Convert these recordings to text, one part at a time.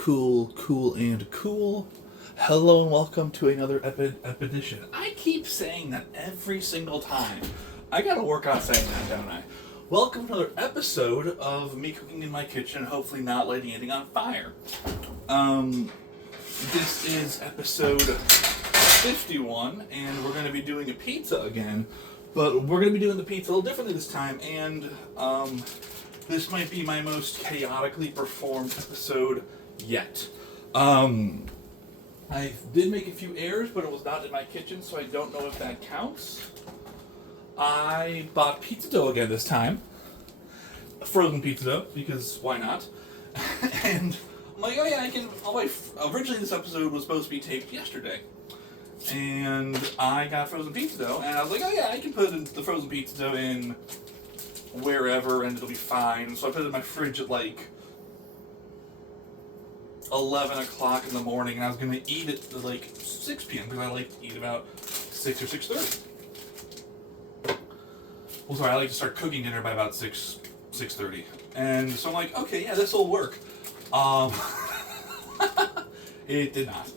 Cool, and cool. Hello and welcome to another edition. I keep saying that every single time. I gotta work on saying that, don't I? Welcome to another episode of me cooking in my kitchen, hopefully not lighting anything on fire. This is episode 51, and we're gonna be doing a pizza again, but we're gonna be doing the pizza a little differently this time, and this might be my most chaotically performed episode yet. I did make a few errors, but it was not in my kitchen, so I don't know if that counts. I bought pizza dough again this time. Frozen pizza dough, because why not? And I'm like, oh yeah, I can. Originally, this episode was supposed to be taped yesterday. And I got frozen pizza dough, and I was like, oh yeah, I can put the frozen pizza dough in wherever, and it'll be fine. So I put it in my fridge at like 11 o'clock in the morning, and I was going to eat it at like 6 p.m. because I like to eat about 6 or 6:30. Well, sorry, I like to start cooking dinner by about 6:30. And so I'm like, okay, yeah, this will work. It did not.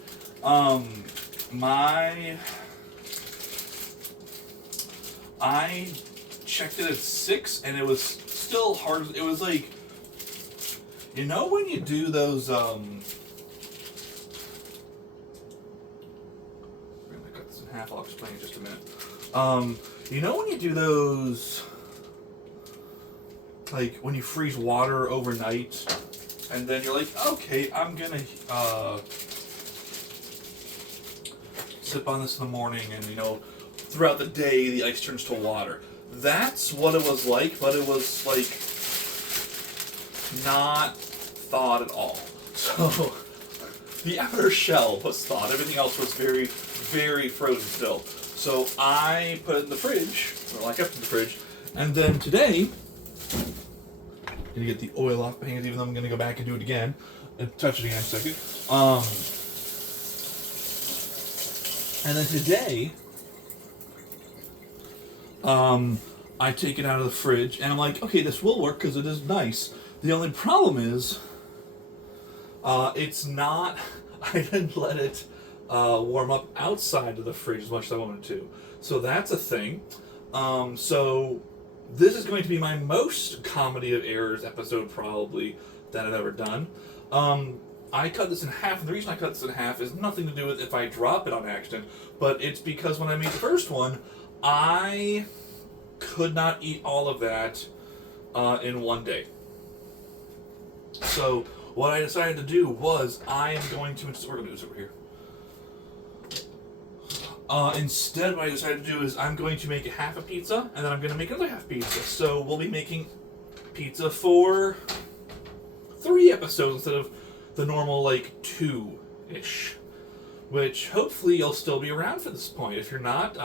I checked it at 6, and it was still hard. It was like, you know when you do those, we're gonna cut this in half, I'll explain in just a minute. You know when you do those, like when you freeze water overnight, and then you're like, okay, I'm gonna, sip on this in the morning, and throughout the day, the ice turns to water. That's what it was like, but it was like, not thawed at all. So the outer shell was thawed. Everything else was very, very frozen still. So I put it in the fridge. Well, I kept it in the fridge. And then today, I'm gonna get the oil off my hands, even though I'm gonna go back and do it again and touch it again in a second. And then today, I take it out of the fridge, and I'm like, okay, this will work because it is nice. The only problem is, it's not, I didn't let it warm up outside of the fridge as much as I wanted to. So that's a thing. So this is going to be my most comedy of errors episode probably that I've ever done. I cut this in half, and the reason I cut this in half is nothing to do with if I drop it on accident, but it's because when I made the first one, I could not eat all of that in one day. So what I decided to do was I am going to, we're going to do this over here. Instead, what I decided to do is I'm going to make half a pizza, and then I'm going to make another half pizza. So we'll be making pizza for 3 episodes instead of the normal, like, 2-ish. Which, hopefully, you'll still be around for this point. If you're not,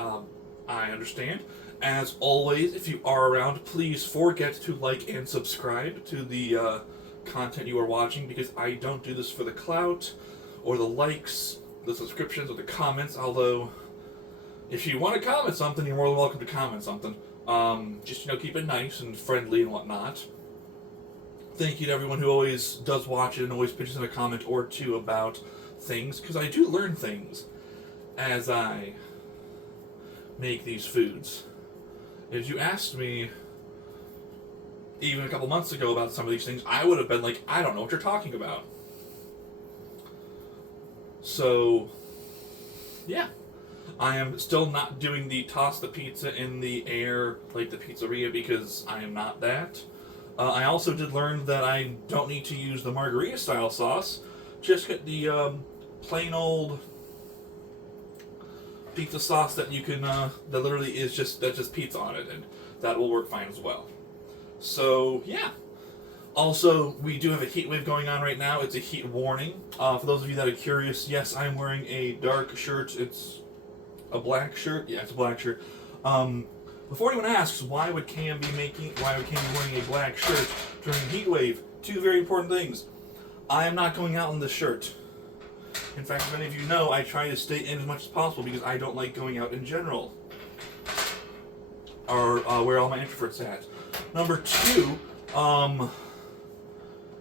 I understand. As always, if you are around, please forget to like and subscribe to the content you are watching, because I don't do this for the clout, or the likes, the subscriptions, or the comments, although if you want to comment something, you're more than welcome to comment something. Just, keep it nice and friendly and whatnot. Thank you to everyone who always does watch it and always pitches in a comment or two about things, because I do learn things as I make these foods. If you asked me even a couple months ago about some of these things, I would have been like, I don't know what you're talking about. So, yeah. I am still not doing the toss the pizza in the air like the pizzeria, because I am not that. I also did learn that I don't need to use the margarita style sauce. Just get the plain old pizza sauce that you can, that literally is just pizza on it, and that will work fine as well. So, yeah. Also, we do have a heat wave going on right now. It's a heat warning. For those of you that are curious, yes, I'm wearing a dark shirt. It's a black shirt. Yeah, it's a black shirt. Before anyone asks, why would Cam be wearing a black shirt during a heat wave? 2 very important things. I am not going out in this shirt. In fact, as many of you know, I try to stay in as much as possible because I don't like going out in general. Or where all my introverts at. Number 2,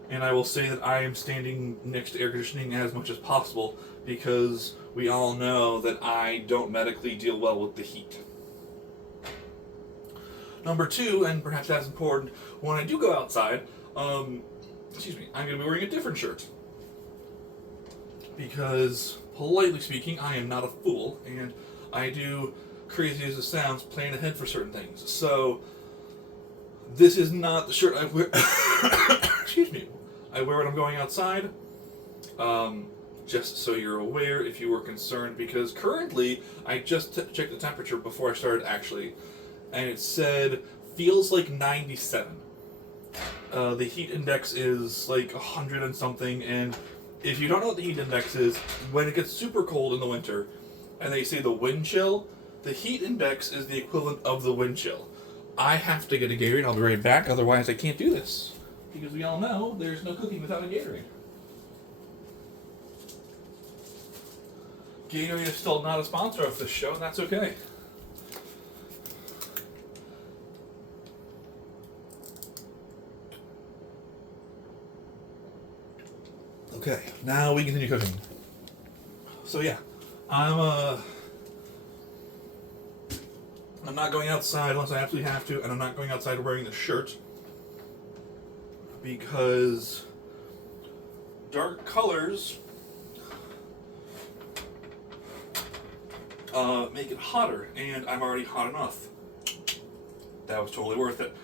And I will say that I am standing next to air conditioning as much as possible because we all know that I don't medically deal well with the heat. Number two, and perhaps as important, when I do go outside, I'm going to be wearing a different shirt. Because, politely speaking, I am not a fool, and I do, crazy as it sounds, plan ahead for certain things. So, this is not the shirt I wear. Excuse me. I wear when I'm going outside. Just so you're aware, if you were concerned, because currently I just checked the temperature before I started actually, and it said feels like 97. The heat index is like 100 and something, and if you don't know what the heat index is, when it gets super cold in the winter, and they say the wind chill, the heat index is the equivalent of the wind chill. I have to get a Gatorade. I'll be right back. Otherwise, I can't do this. Because we all know there's no cooking without a Gatorade. Gatorade is still not a sponsor of this show, and that's okay. Okay, now we continue cooking. So yeah, I'm not going outside unless I absolutely have to, and I'm not going outside wearing the shirt because dark colors make it hotter, and I'm already hot enough. That was totally worth it.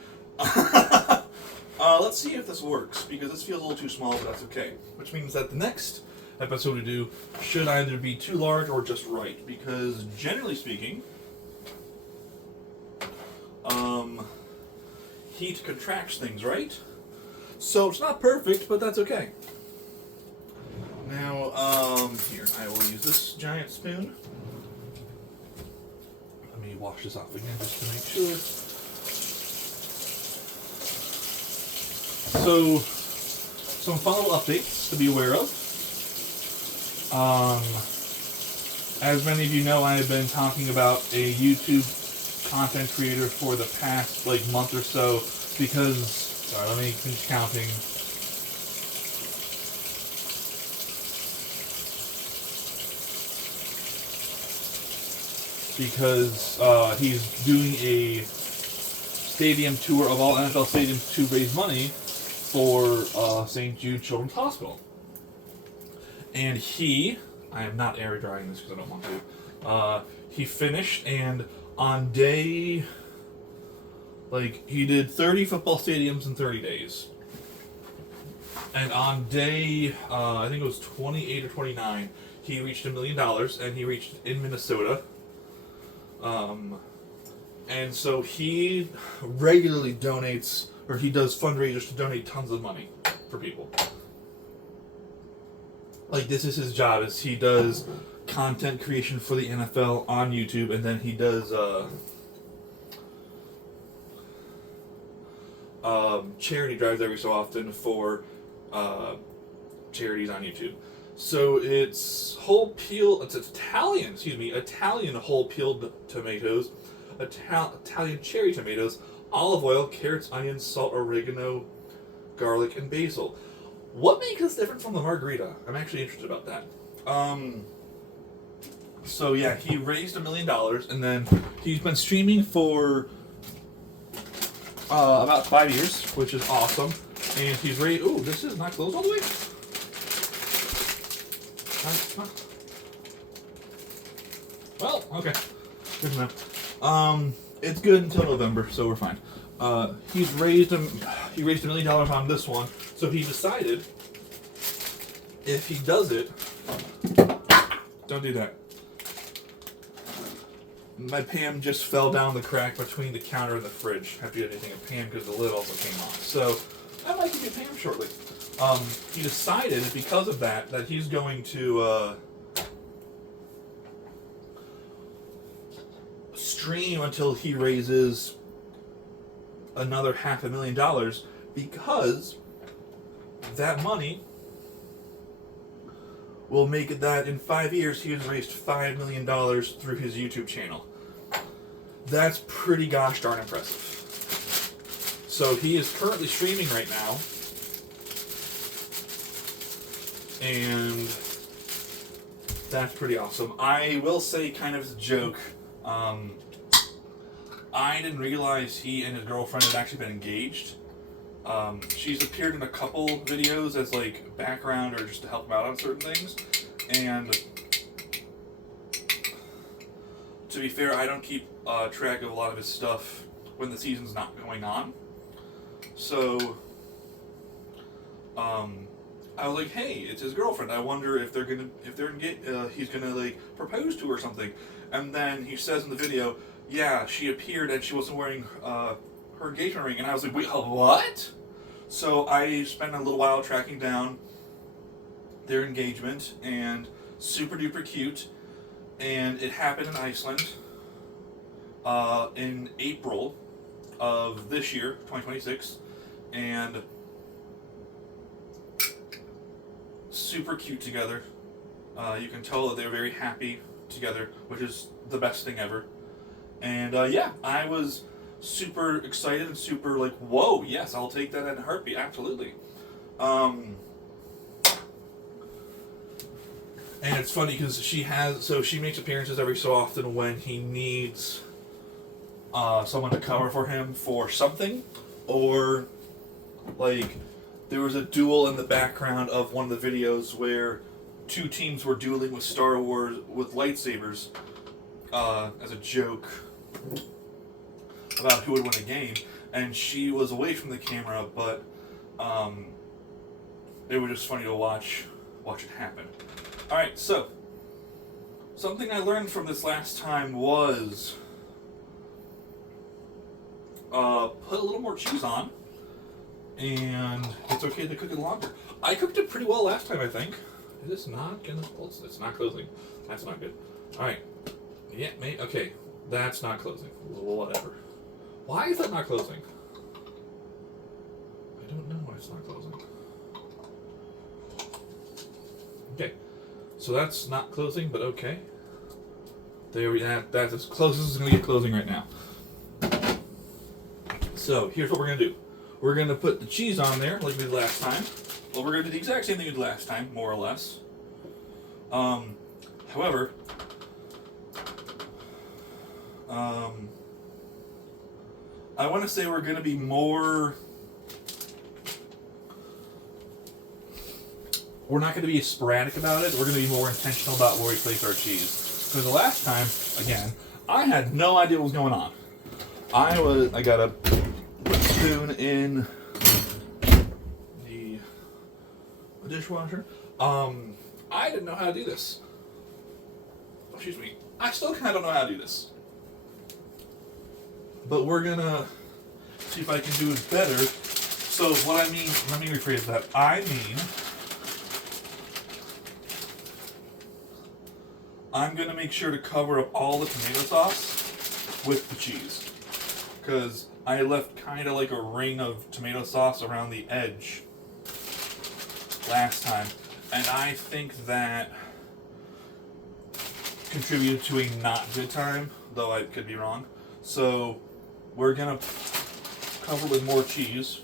Let's see if this works, because this feels a little too small, but that's okay. Which means that the next episode we do should either be too large or just right, because generally speaking, heat contracts things, right? So it's not perfect, but that's okay. Now, here, I will use this giant spoon. Let me wash this off again just to make sure. So, some follow updates to be aware of. As many of you know, I have been talking about a YouTube content creator for the past month or so because, sorry, let me finish counting. Because he's doing a stadium tour of all NFL stadiums to raise money for St. Jude Children's Hospital. And I am not air drying this because I don't want to. He finished, and on day, he did 30 football stadiums in 30 days. And on day, I think it was 28 or 29, he reached $1 million, and he reached in Minnesota. And so he regularly donates, or he does fundraisers to donate tons of money for people. This is his job, is he does content creation for the NFL on YouTube, and then he does charity drives every so often for charities on YouTube. So it's Italian whole peeled tomatoes, Italian cherry tomatoes, olive oil, carrots, onions, salt, oregano, garlic, and basil. What makes this different from the margarita? I'm actually interested about that. So yeah, he raised $1 million, and then he's been streaming for about 5 years, which is awesome. And he's raised. Ooh, this is not closed all the way. Well, okay. Good enough. It's good until November, so we're fine. He raised $1 million on this one, so he decided if he does it, don't do that. My Pam just fell down the crack between the counter and the fridge after getting a Pam because the lid also came off. So I might give you a Pam shortly. He decided because of that he's going to stream until he raises another $500,000 because that money will make it that in 5 years he has raised $5 million through his YouTube channel. That's pretty gosh darn impressive. So he is currently streaming right now, And that's pretty awesome. I will say, kind of as a joke, I didn't realize he and his girlfriend had actually been engaged. She's appeared in a couple videos as like background or just to help him out on certain things. And to be fair, I don't keep track of a lot of his stuff when the season's not going on. So I was like, hey, it's his girlfriend. I wonder if he's gonna like propose to her or something. And then he says in the video, yeah, she appeared and she wasn't wearing her engagement ring. And I was like, wait, what? So I spent a little while tracking down their engagement, and super duper cute. And it happened in Iceland in April of this year, 2026. And super cute together. You can tell that they're very happy together, which is the best thing ever. And yeah, I was super excited and super like, whoa, yes, I'll take that in a heartbeat, absolutely. And it's funny because she makes appearances every so often when he needs someone to cover for him for something, or like there was a duel in the background of one of the videos where two teams were dueling with Star Wars with lightsabers as a joke about who would win a game, and she was away from the camera, but it was just funny to watch it happen. Alright, so something I learned from this last time was put a little more cheese on, and it's okay to cook it longer. I cooked it pretty well last time, I think. Is this not gonna... Well, it's not closing. That's not good. Alright. Yeah, okay. That's not closing. Whatever. Why is that not closing? I don't know why it's not closing. Okay. So that's not closing, but okay. That's as close as it's going to get closing right now. So here's what we're going to do. We're going to put the cheese on there like we did last time. Well, we're going to do the exact same thing we did last time, more or less. However, I want to say we're going to be more... We're not going to be sporadic about it. We're going to be more intentional about where we place our cheese. Because the last time, again, I had no idea what was going on. I got a spoon in the dishwasher. I didn't know how to do this. Excuse me. I still kind of don't know how to do this. But we're going to see if I can do it better. So what I mean, let me rephrase that. I mean... I'm going to make sure to cover up all the tomato sauce with the cheese. Because I left kind of like a ring of tomato sauce around the edge last time. And I think that contributed to a not good time, though I could be wrong. So we're going to cover with more cheese.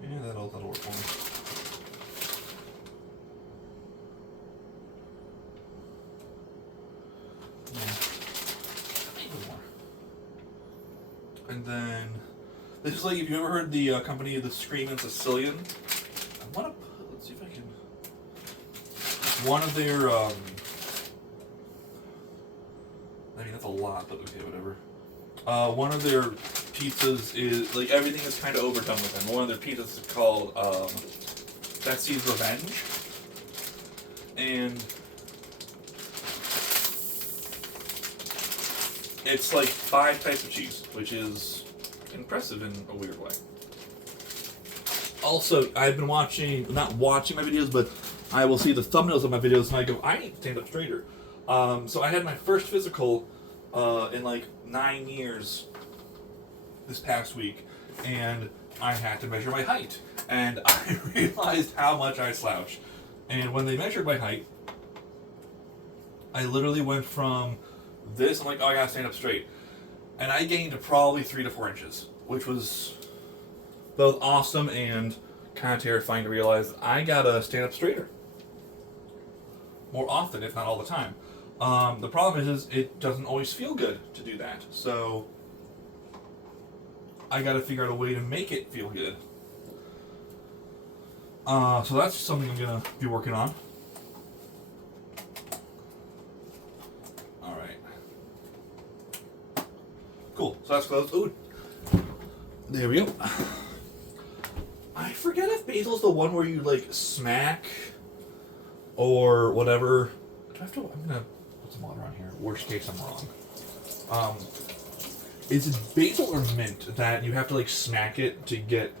Yeah, that'll work for me. Yeah. Maybe more. And then, this is like, if you ever heard the company, the Screaming Sicilian, I want to put, let's see if I can, one of their, I mean, that's a lot, but okay, whatever. One of their pizzas is, like, everything is kind of overdone with them. One of their pizzas is called Betsy's Revenge. And it's like 5 types of cheese, which is impressive in a weird way. Also, I've been not watching my videos, but I will see the thumbnails of my videos and I go, I need to stand up straighter. So I had my first physical in like 9 years this past week, and I had to measure my height, and I realized how much I slouch. And when they measured my height, I literally went from this, I'm like, oh, I gotta stand up straight, and I gained probably 3 to 4 inches. which was both awesome and kind of terrifying to realize I gotta stand up straighter more often, if not all the time. The problem is it doesn't always feel good to do that, so I gotta figure out a way to make it feel good. So that's something I'm gonna be working on. Alright. Cool. So that's closed. Ooh. There we go. I forget if basil's the one where you like smack or whatever. Do I have to? I'm gonna put some water on here. Worst case, I'm wrong. Is it basil or mint that you have to like smack it to get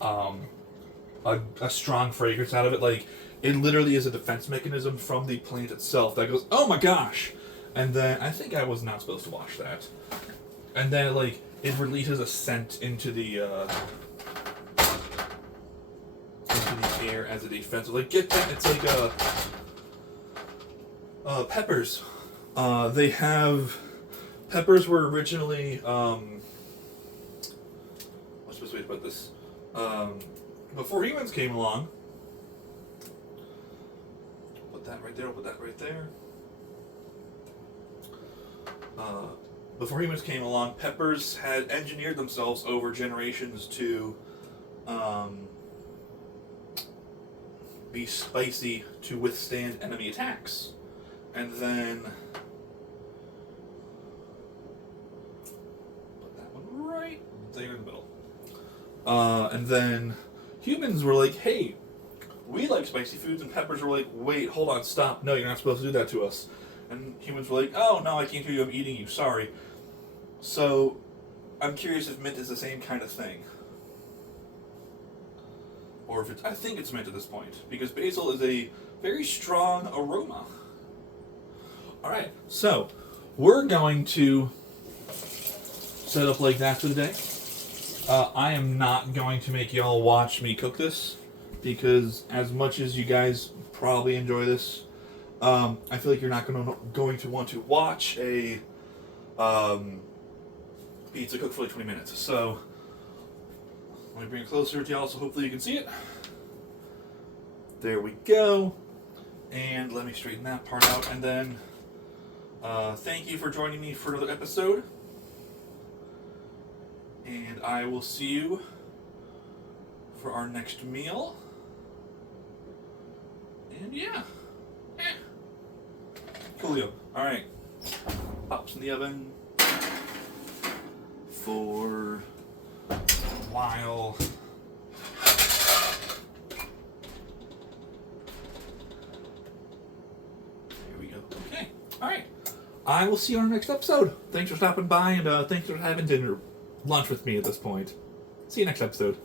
a strong fragrance out of it? Like it literally is a defense mechanism from the plant itself that goes, oh my gosh, and then I think I was not supposed to wash that, and then like it releases a scent into the air as a defense. Like get that? It's like peppers. They have peppers were originally what's the best way to put this? Before humans came along. Put that right there. I'll put that right there. Before humans came along, peppers had engineered themselves over generations to be spicy to withstand enemy attacks. And then put that one right there in the middle. And then humans were like, hey, we like spicy foods, and peppers were like, wait, hold on, stop. No, you're not supposed to do that to us. And humans were like, oh, no, I can't do you, I'm eating you, sorry. So, I'm curious if mint is the same kind of thing. Or if it's, I think it's mint at this point, because basil is a very strong aroma. Alright, so, we're going to set up like that for the day. I am not going to make y'all watch me cook this, because as much as you guys probably enjoy this, I feel like you're not going to want to watch a pizza cook for like 20 minutes. So let me bring it closer to y'all so hopefully you can see it. There we go. And let me straighten that part out. And then thank you for joining me for another episode. And I will see you for our next meal. And yeah. Coolio. Alright. Pops in the oven for a while. There we go. Okay. Alright. I will see you on our next episode. Thanks for stopping by, and thanks for having lunch with me at this point. See you next episode.